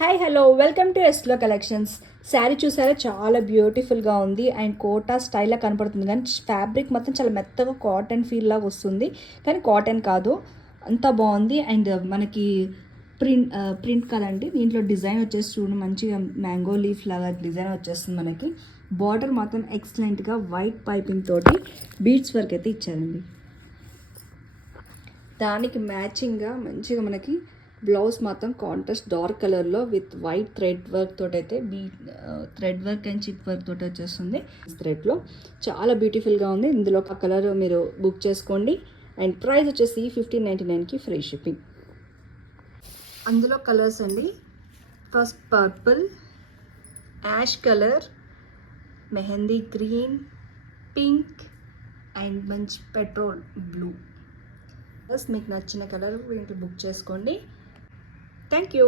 Hi hello welcome to ఎస్లో collections. Sari చూసారా, చాలా బ్యూటిఫుల్గా ఉంది అండ్ కోటా స్టైల్లో కనపడుతుంది. కానీ ఫ్యాబ్రిక్ మొత్తం చాలా మెత్తగా కాటన్ ఫీల్ లాగా వస్తుంది, కానీ కాటన్ కాదు, అంతా బాగుంది. అండ్ మనకి ప్రింట్ కదండి, దీంట్లో డిజైన్ వచ్చేసి చూడండి, మంచిగా మ్యాంగో లీఫ్ లాగా డిజైన్ వచ్చేస్తుంది. మనకి బార్డర్ మాత్రం ఎక్సలెంట్గా వైట్ పైపింగ్ తోటి బీడ్స్ వర్క్ అయితే ఇచ్చారండి. దానికి మ్యాచింగ్గా మంచిగా మనకి బ్లౌజ్ మాత్రం కాంట్రాస్ట్ డార్క్ కలర్లో విత్ వైట్ థ్రెడ్ వర్క్ తోటి అయితే thread work and chip work తోటి వచ్చేస్తుంది. థ్రెడ్లో చాలా బ్యూటిఫుల్గా ఉంది. ఇందులో ఒక కలర్ మీరు బుక్ చేసుకోండి. అండ్ ప్రైస్ వచ్చేసి 1599కి ఫ్రీ షిప్పింగ్. అందులో కలర్స్ అండి, first purple, ash colour, mehndi green, pink and మంచి పెట్రోల్ బ్లూ. మీకు నచ్చిన కలర్ వీటిని బుక్ చేసుకోండి. Thank you.